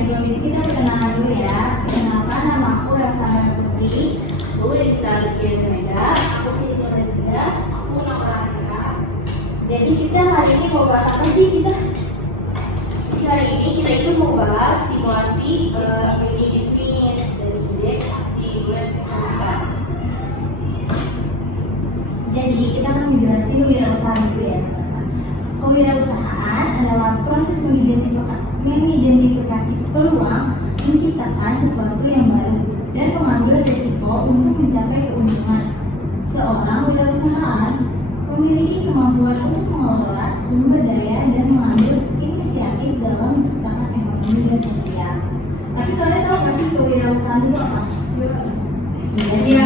Sebelum itu kita perkenalan dulu ya. Kenalkan, nama aku Elsa Putri. Aku dari Salih Meda. Aku sih Indonesia. Aku Naura. Jadi kita hari ini mau bahas apa sih kita? Jadi hari ini kita itu mau bahas simulasi mini bisnis dari indeks aksi bulan ekonomi. Jadi kita akan menjelaskan kewirausahaan itu ya. Kewirausahaan adalah proses mengidentifikasi peluang, menciptakan sesuatu yang baru, dan mengambil risiko untuk mencapai keuntungan. Seorang wirausahaan memiliki kemampuan untuk mengelola sumber daya dan mengambil inisiatif dalam menciptakan ekonomi dan sosial. Tapi kalian tahu nggak sih kewirausahaan itu apa? Iya.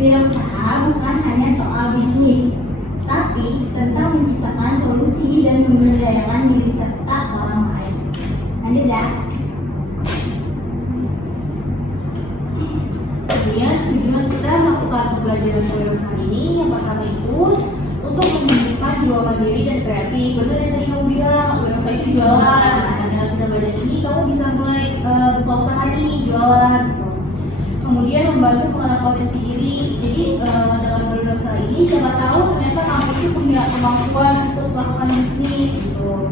Wirausaha bukan hanya soal bisnis, tapi tentang menciptakan solusi dan memberdayakan diri serta orang lain. Lanjut ya. Kemudian tujuan kita melakukan pembelajaran kewirausahaan ini yang pertama itu untuk menumbuhkan jiwa mandiri dan kreatif. Benar yang tadi kamu bilang, wirausaha itu jualan. Nah, dengan kita belajar ini kamu bisa mulai buka usaha nih, jualan. Kemudian membantu mengenal potensi diri. Jadi dengan wirausaha ini siapa tahu ternyata kamu itu punya kemampuan untuk melakukan bisnis gitu.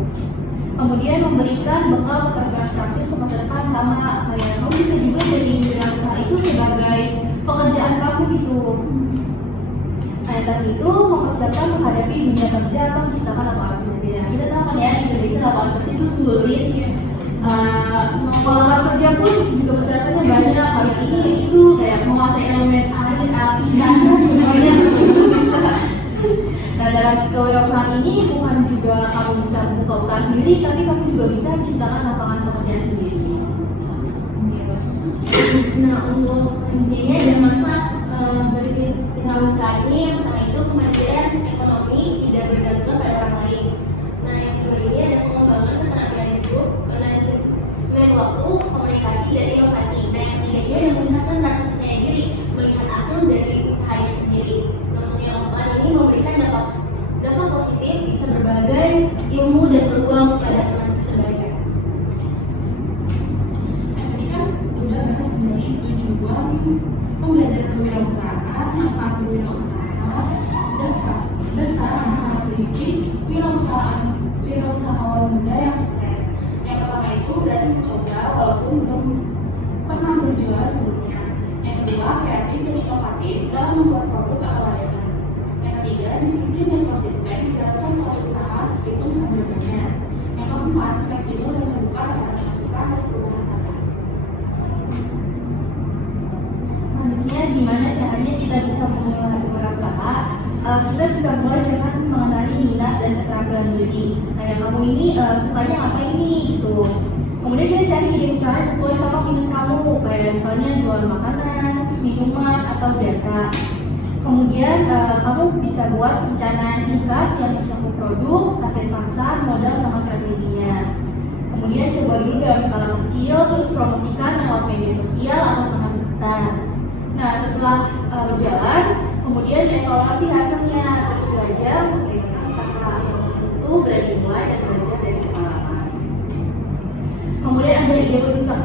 Kemudian memberikan bekal keterampilan praktis ke masa depan, sama kayak kamu bisa juga jadi wirausaha itu sebagai pekerjaan kamu gitu. Nah, yang tadi itu mempersiapkan menghadapi dunia kerja atau menciptakan lapangan kerja. Kita tahu kan ya di Indonesia lapangan kerja itu sulit. Lapangan kerja pun juga persyaratannya banyak, harus ini itu kayak menguasai elemen air, api, tanah, semuanya harus bisa. Nah, dalam kewirausahaan ini bukan juga kamu bisa membuka usaha sendiri, tapi kamu juga bisa menciptakan lapangan pekerjaan sendiri. Nah, untuk intinya dan manfaat berwirausaha ini, yang pertama itu kemandirian ekonomi, tidak bergantung pada orang lain. Nah, yang kedua ini ada pengembangan keterampilan hidup, manajemen waktu, komunikasi, dan inovasi. Nah, yang ketiga ini ada meningkatkan rasa percaya diri, melihat hasil dari usahanya sendiri. Nah, untuk yang keempat ini memberikan dampak positif, bisa berbagai ilmu dan peluang pada teman sebaya. Tadi kan udah bahas dari tujuan pembelajaran kewirausahaan, manfaat berwirausaha, dan sekarang karakteristik wirausahawan muda yang sukses. Yang pertama itu berani mencoba walaupun belum pernah berjualan sebelumnya. Yang kedua, kreatif dan inovatif dalam membuat produk atau layanan. Yang ketiga, disiplin dan konsisten menjalankan suatu usaha meskipun sebelumnya. Yang keempat, fleksibel dan terbuka terhadap masukan dan perubahan pasar. Selanjutnya, gimana caranya kita bisa memulai wirausaha? Kita bisa mulai dengan mengenali minat dan keterampilan diri. Nah, yang kamu ini sukanya apa ini gitu. Kemudian kita cari ide usaha yang sesuai sama minat kamu, kayak misalnya jual makanan, minuman, atau jasa. Kemudian kamu bisa buat rencana singkat yang mencakup produk, target pasar, modal, sama strateginya. Kemudian coba dulu dalam skala kecil, terus promosikan lewat media sosial atau pemasaran. Nah, setelah berjalan, kemudian evaluasi hasilnya, terus belajar bagaimana usaha yang itu berani mulai dan belajar dari pengalaman. Kemudian ada ide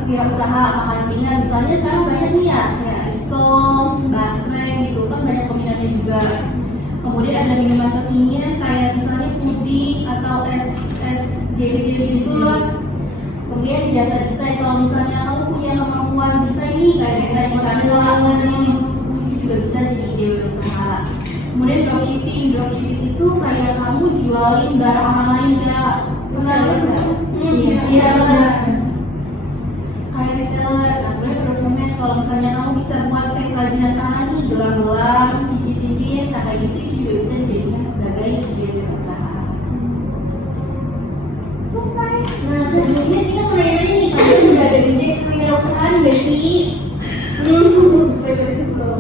wirausaha makanan ringan, misalnya sekarang banyak nih ya, kayak risol, basreng gitu kan banyak peminatnya juga. Kemudian ada minuman kekinian kayak misalnya puding atau es jelly gitu lah. Kemudian jasa desain, kalau misalnya kamu punya kemampuan desain ini kayak desain makanan ini juga bisa jadi ide wirausaha. Kemudian dropshipping itu kayak kamu jualin barang orang lain ya, reseller nggak? Iya, kayak reseller. kalau misalnya kamu bisa buat kayak kerajinan tangan nih, gelang-gelang, cincin-cincin, nah kayak gitu itu juga bisa dijadikan sebagai ide usaha. Selesai. Nah, selanjutnya kita mulai nanya nih, kalian udah ada ide kewirausahaan nggak sih? Preferensi belum.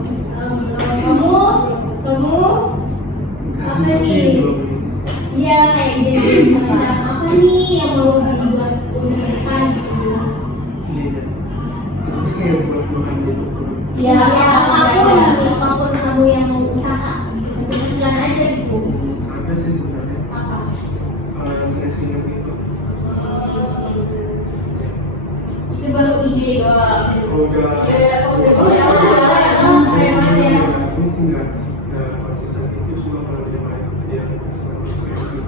Kamu apa nih? Iya, kayak ide macam apa nih yang mau dibuat untuk depan? Kayak buat makan gitu. Ya, apapun kamu yang mau usaha, gitu. Kecil-kecilan aja gitu. Ada sih sebenarnya. Apa? Snacking gitu. Itu baru ide doang. Ini sih nggak pasti saat itu cuma kalau dia main dia pesan kayak gitu.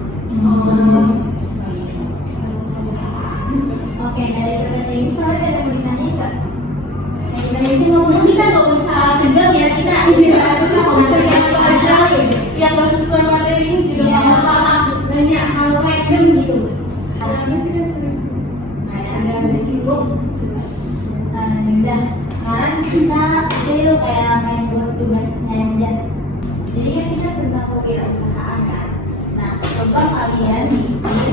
Oke, dari PPT ini soalnya ada yang mau ditanya nggak? Dari itu ngomong kita nggak usah tegang ya, kita ngomong yang aja Yang nggak sesuai materi ini juga ya, nggak apa-apa. apa banyak hal random gitu. Ini sih kan serius. Ada cukup. Udah, sekarang kita yuk kayak main buat tugasnya aja. Jadi kan kita tentang kewirausahaan kan. Nah, coba kalian bikin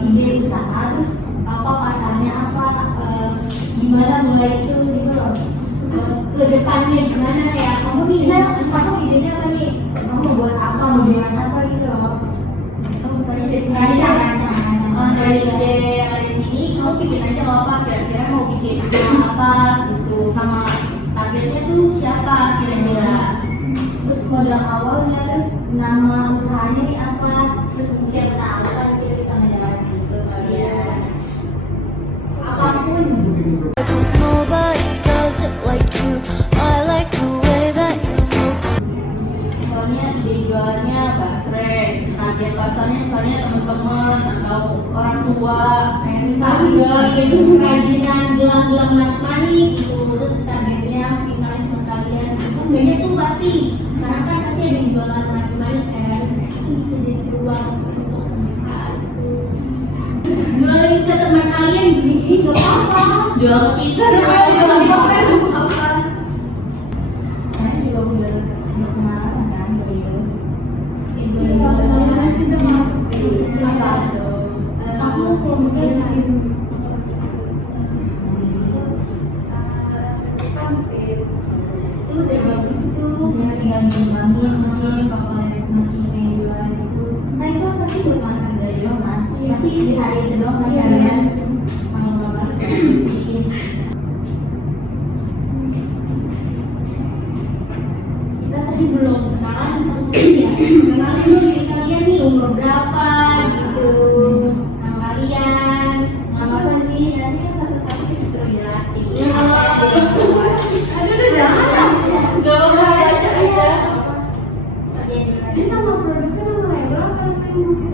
ide usaha, terus apa pasarnya apa, gimana mulai itu gitu loh. Ke depannya gimana ya? Kamu nih, Kamu idenya apa nih? Kamu mau buat apa, mau jualan apa gitu loh. kamu misalnya dari Nah, sana Dari ide yang ada di sini, kamu bikin aja nggak apa, kira-kira mau bikin usaha apa gitu, sama targetnya tuh siapa kira-kira. terus modal awalnya, terus nama usahanya nih apa, terus siapa tahu kan kita bisa ngejalanin gitu kalian. apapun. Cause nobody does it like you. I like the way that you move. Soalnya ide jualannya basrek, target pasarnya misalnya teman-teman atau orang tua, Kayak misalnya kerajinan gelang-gelang anak manik gitu, terus targetnya misalnya teman kalian kan banyak tuh pasti, karena kan pasti ada yang jualan anak manik kan, itu bisa jadi peluang untuk mereka gitu. Jualin ke teman kalian gini gak apa-apa. jual kita Jual apa? Saya juga udah pengalaman kan serius. Aku mungkin itu udah bagus tuh. Ya tinggal ngembangin mungkin kalau kalian masih pengen jualan itu. Nah itu kan pasti buat makan dari doang kan. Pasti di hari itu doang kan Iya. kalian. Kalau nggak malas bikin. Kita tadi belum kenalan sama-sama ya. Kenalin dulu diri kalian nih, umur berapa gitu, nama kalian, Nama apa sih? Nanti kan satu-satu kita bisa jelasin. aduh jangan. nggak apa-apa baca aja. Kerjain dulu aja. Ini nama produknya nama label apa namanya?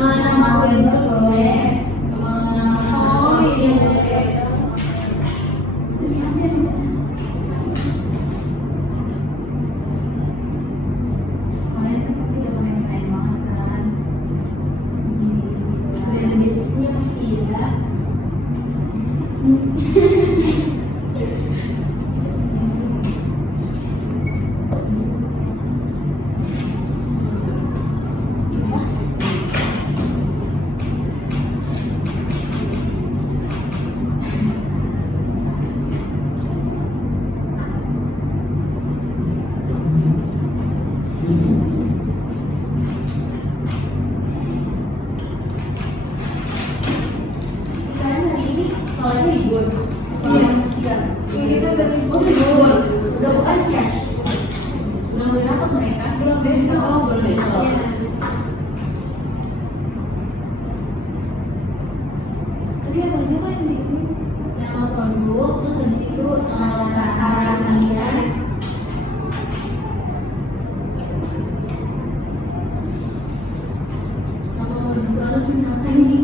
Nama label boleh. Oh iya. Kalian kan pasti udah pengen banget kan. Dan basicnya pasti ya. Sekarang hari ini sekolahnya libur. Iya. Sudah. Yang itu udah Oh, libur. Udah bukan sih ya? Udah mulai rapat mereka? belum besok. Oh, belum besok. Iya. Tadi apa aja Pak yang di ini? Nama produk, terus habis itu sasaran kalian. Sama modus jualan apa nih?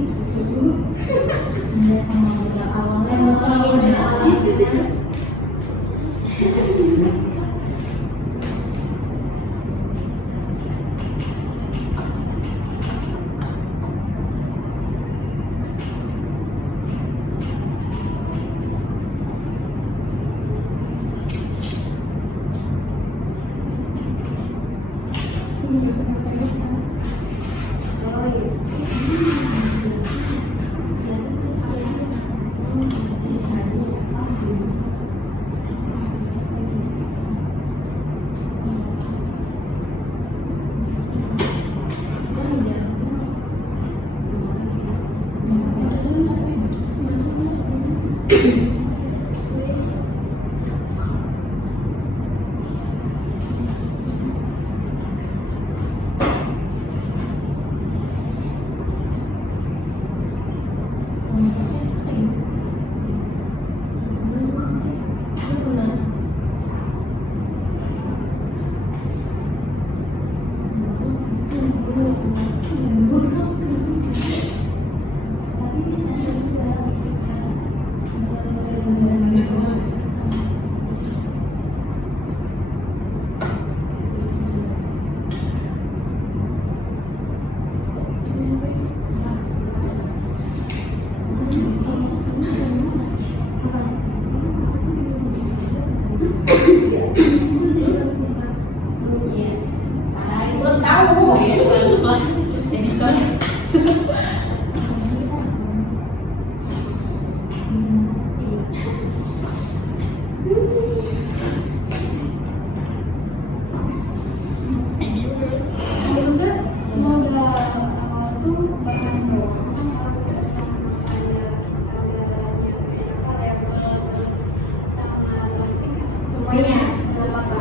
Udah sama modal awalnya. Modal awalnya. Semuanya, gak apa-apa.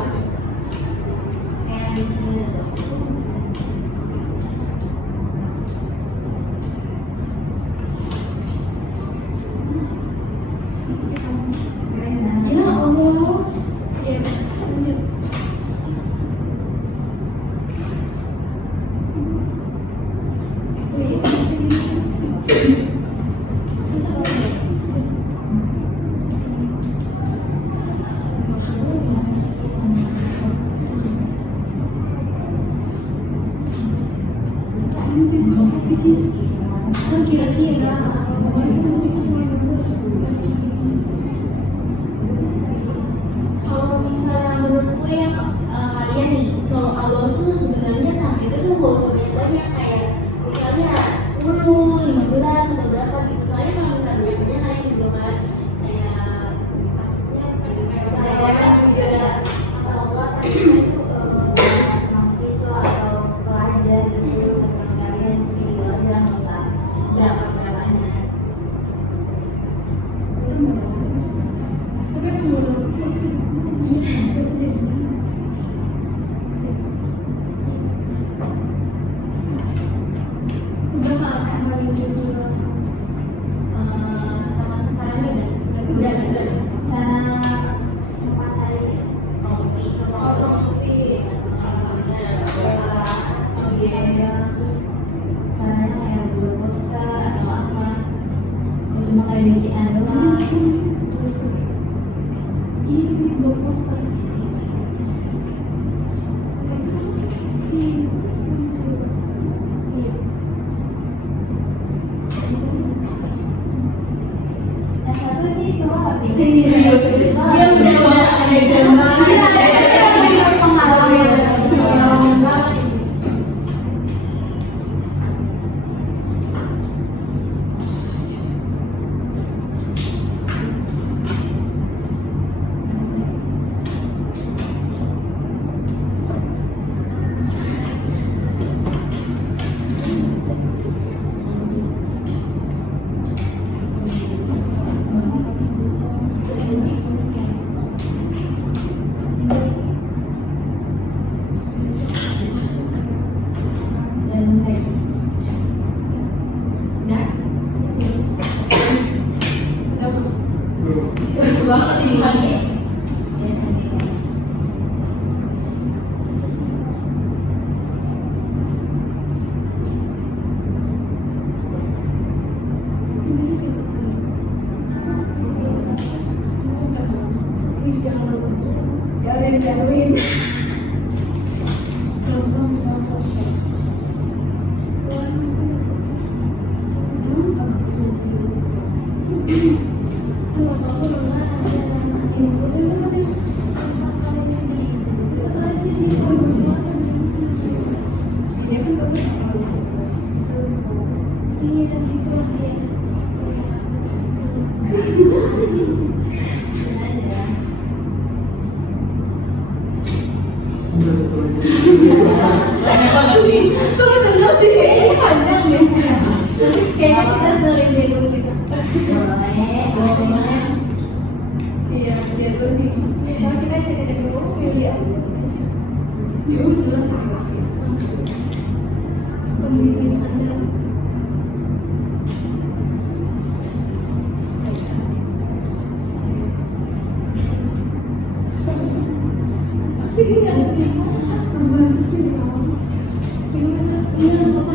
Kayak di sini ada. Ya Allah. Ya, lanjut. Kira-kira kalau misalnya menurutku ya kalian nih, kalau awal tuh sebenarnya target itu tuh gak usah banyak-banyak, kayak misalnya 10, 15 atau berapa gitu. Soalnya kalau misalnya banyak kayak gitu kan, kayak orang juga atau buat itu mahasiswa atau pelajar gitu, dengan kalian video aja nggak usah berapa-berapanya. Tapi menurutku udah nggak akan paling justru sama sasarannya udah sana pasarin ya, promosi Karena kayak buat poster atau apa, cuma kayak bikinan doang. terus ini buat poster Yang satu ini cuma serius dia udah ada gambar pengalaman dan next. Nah, serius banget ini lagi. Ya udah dijatuhin. Banyak banget nih. Kalau dengar sih kayaknya panjang deh. Kayaknya kita dengerin dulu kita. Boleh. Iya, biar lebih. Misalnya kita cek dulu, ya. Ya udah jelas sama. Pembisnis Anda. Pasti dia ada di bagus di bawah. Gimana? Iya, apa?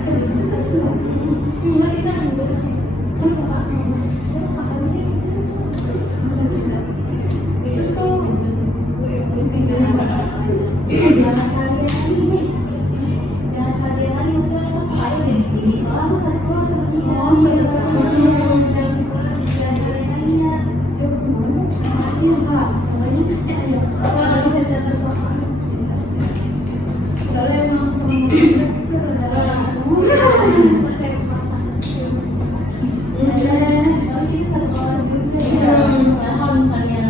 Ada sekitar semua. Enggak, kita ada. Itu kalau evolusi dengan Jangan kalian lagi maksudnya aku ada di sini. Soalnya aku satu orang sama dia. Oh, satu orang. Jangan kalian lagi ya. Iya, Kak. Nggak bisa catat kok. Soalnya emang saya kepaksa. Soalnya kita satu orang juga. Kalau misalnya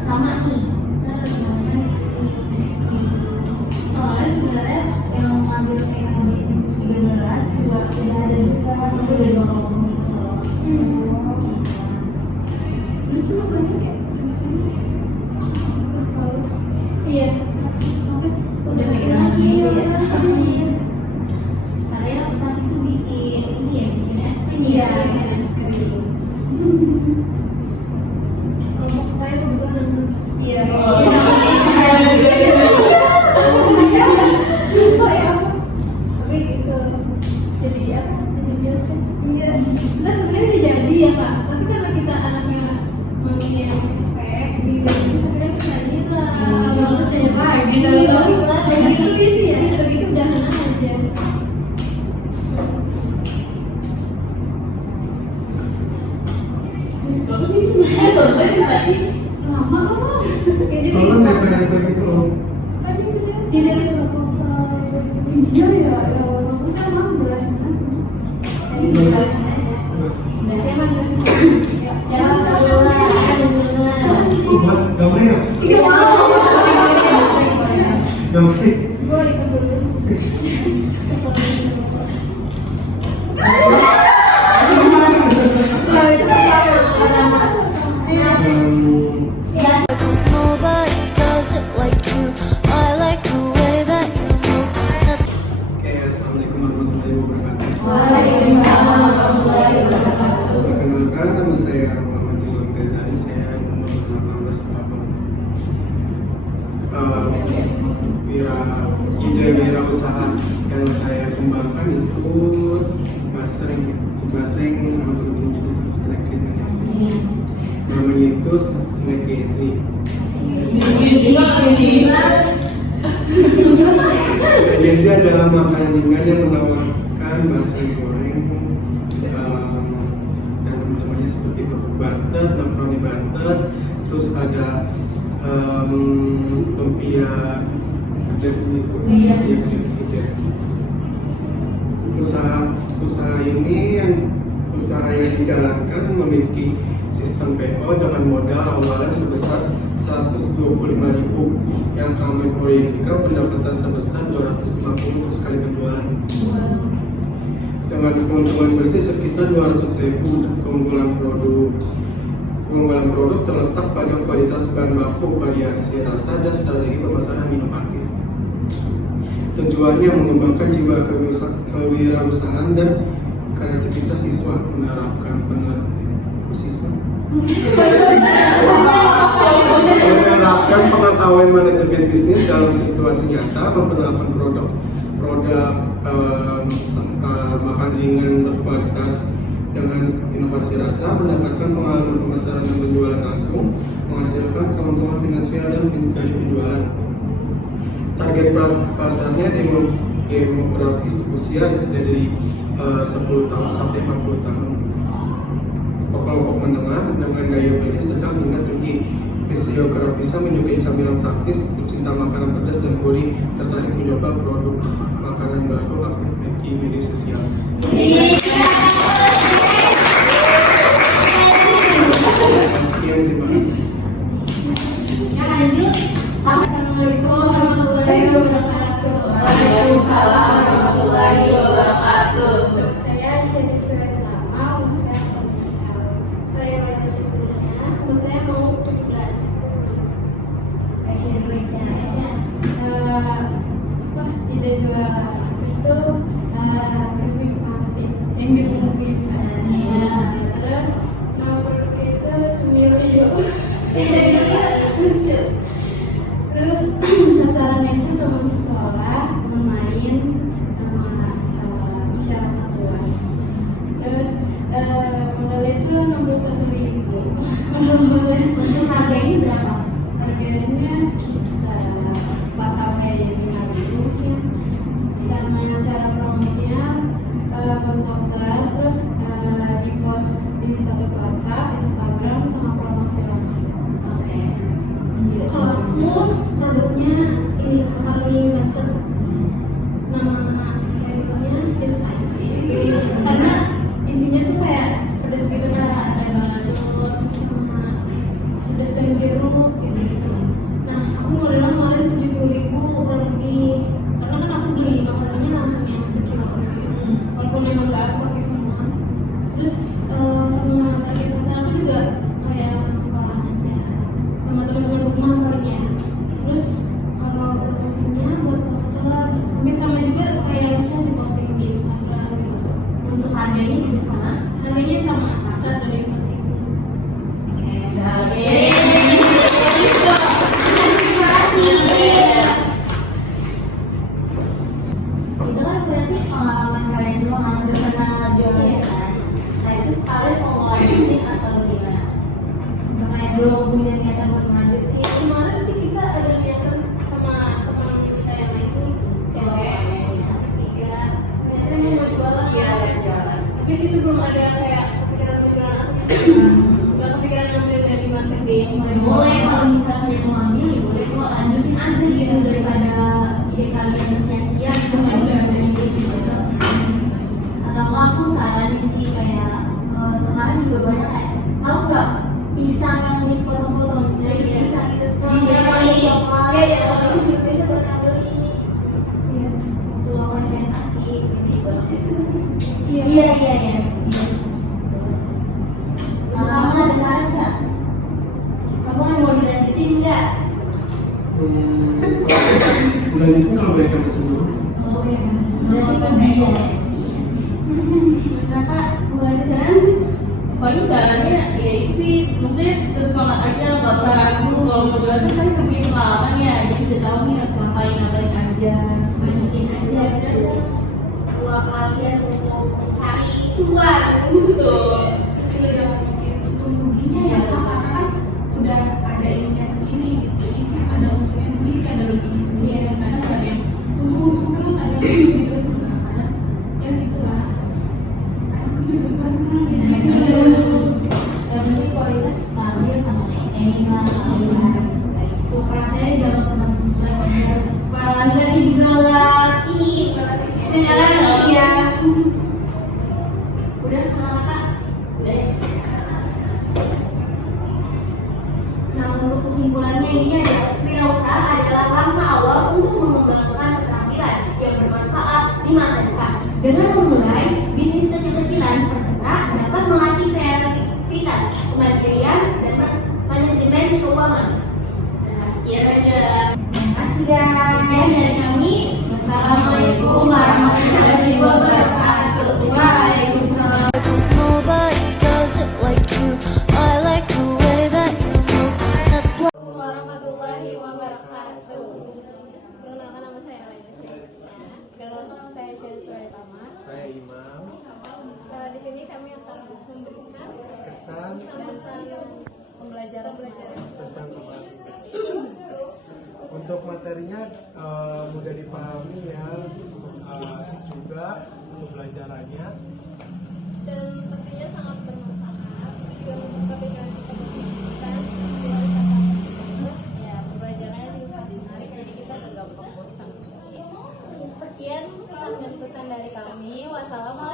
sama nih, Soalnya sebenarnya yang ngambil PKB 13 juga udah ada juga. udah dua kelompok gitu. Lu juga banyak ya? Iya. Udah bikin lagi ya. Karena pas itu bikin ini ya, bikin es krim ya. Es krim. Kelompok saya kebetulan iya. Lupa ya. Tapi gitu. Jadi apa? Jadi biasa. Iya. Enggak sebenarnya udah jadi ya Pak. Tapi karena kita anaknya maunya yang kayak jadi sebenarnya kita ngira. Terus kayak lagi. Balik lagi. Gitu ya. Iya, tapi itu udahan aja. Selesai tadi. Lama kok. Jadi Kalau nempel-nempel gitu loh. dia dari proposal. Iya ya, waktu itu emang jelasin aja. Jelasin aja. Emang jelasin. Jangan salah. Gambarnya? Iya. Gambarnya? Gue ikut dulu. Cause nobody does it like you. I like the way that you move. That's Oke, assalamualaikum warahmatullahi wabarakatuh. Waalaikumsalam warahmatullahi wabarakatuh. Perkenalkan, nama saya Muhammad Imam Ghazali. Saya umur 18 tahun. Ide wirausaha yang saya kembangkan itu basreng snack ringan. Namanya itu snack Gezi. Gezi adalah makanan ringan yang menawarkan basreng goreng dan teman-temannya seperti kerupuk butter, makaroni butter, terus ada lumpia pedas gitu. Iya. Gitu. Usaha ini yang dijalankan memiliki sistem PO dengan modal awalan sebesar 125.000 yang kami proyeksikan pendapatan sebesar 250 sekali penjualan. Dengan keuntungan bersih sekitar 200.000. Keunggulan produk terletak pada kualitas bahan baku, variasi rasa, dan strategi pemasaran inovatif. Tujuannya mengembangkan jiwa kewirausahaan dan kreativitas siswa, menerapkan pengetahuan manajemen bisnis dalam situasi nyata, memperkenalkan produk makan ringan berkualitas dengan inovasi rasa, mendapatkan pengalaman pemasaran dan penjualan langsung, menghasilkan keuntungan finansial dan dari penjualan. Target pasarnya demografis usia dari 10 tahun sampai 40 tahun. Kelompok menengah dengan gaya beli sedang hingga tinggi. Fisiografisnya menyukai camilan praktis, pecinta makanan pedas dan gurih, tertarik mencoba produk makanan baru, aktif di media sosial. Sekian, terima kasih. Lanjut. Assalamualaikum warahmatullahi saya mau tugas. Ide juara itu teknik masih yang mungkin terus nama produknya itu cemiru terus sasarannya itu teman sekolah, teman main sama masyarakat luas. Terus modal itu 61.000. Untuk harganya berapa? Harganya sekitar 4 sampai 5.000 mungkin. Sama cara promosinya buat poster, terus di post di status WhatsApp, Instagram, sama promosi langsung. Oke. Gitu. Kalau aku produknya ini kali meter nama chemicalnya is spicy karena isinya tuh kayak pedas gitu ya, ada balado sama pedas dan jeruk gitu. Nah aku modelan kemarin 70.000 kurang lebih karena kan aku beli makanannya langsung yang sekilo gitu. Walaupun memang nggak aku pakai semua. Terus sama tadi pasangan aku juga kayak sekolah aja sama teman-teman rumah paling ya. Terus kalau promosinya buat poster mungkin sama juga kayak bisa diposting di Instagram gitu. Untuk harganya juga sama, harganya sama start dari 4.000. Itu kan berarti pengalaman kalian semua hampir pernah jualan kan? Nah itu kalian mau lanjutin atau gimana? Sama yang belum punya niatan buat lanjutin? Kemarin sih kita ada niatan sama teman kita yang lain tuh cewek tiga niatnya mau jualan. Iya, jualan. Tapi situ belum ada kayak kepikiran mau jualan apa nggak kepikiran ngambil dari marketing. Boleh kalau misalnya kalian mau ambil, ya boleh kok lanjutin aja gitu daripada ide kalian sia-sia gitu kan dari gitu. Atau enggak aku saranin sih kayak sekarang juga banyak kayak tahu nggak pisang yang dipotong-potong Iya, iya. pisang itu Iya, iya. Iya, iya. itu juga bisa buat beli Iya. tuh presentasi gitu. Iya. Iya. Lama ada saran nggak? Kamu mau dilanjutin nggak? Bulan itu kalau mereka pesen dulu sih. Oh iya. Berarti berbeda. Kakak mulai di sana. Paling caranya ya itu sih, maksudnya terus semangat aja, nggak usah ragu. Kalau mau jualan kan punya pengalaman ya, jadi udah tahu nih harus ngapain aja. Lanjutin aja. Peluang kalian untuk mencari cuan. Terus juga yang mungkin untung ruginya ya karena kan Udah ada ininya sendiri gitu. Jadi kayak ada untungnya sendiri, ada ruginya sendiri. Iya. Kadang ada yang untung terus, ada yang rugi terus, kadang ya gitu lah. Aku juga pernah gitu. Yang penting kualitas stabil sama enak kalian guys. Ukuran saya jangan pernah berubah. Kalau dari idola ini beneran ya. udah kakak. Nah untuk kesimpulannya ini adalah wirausaha adalah langkah awal untuk mengembangkan keterampilan yang bermanfaat di masa depan. Dengan memulai bisnis kecil-kecilan, peserta dapat melatih kreativitas, kemandirian, dan manajemen keuangan. Nah, sekian aja. Terima kasih guys. Dari kami, wassalamualaikum warahmatullahi wabarakatuh. Waalaikumsalam. Cause nobody does it like you. I like the way that you move. That's why. Warahmatullahi wabarakatuh. Perkenalkan nama saya Laila Syarifah. Perkenalkan nama saya Syarifah Suryatama. Saya Imam. Di sini kami akan memberikan Kesan pesan pembelajaran tentang kemarin. Untuk materinya mudah dipahami ya, asik juga untuk pembelajarannya. dan pastinya sangat bermanfaat. Itu juga membuka pikiran kita menentukan wisata tersebut. Ya, pembelajarannya juga sangat menarik, jadi kita gak gampang bosan. Sekian pesan dan pesan dari kami. Wassalamualaikum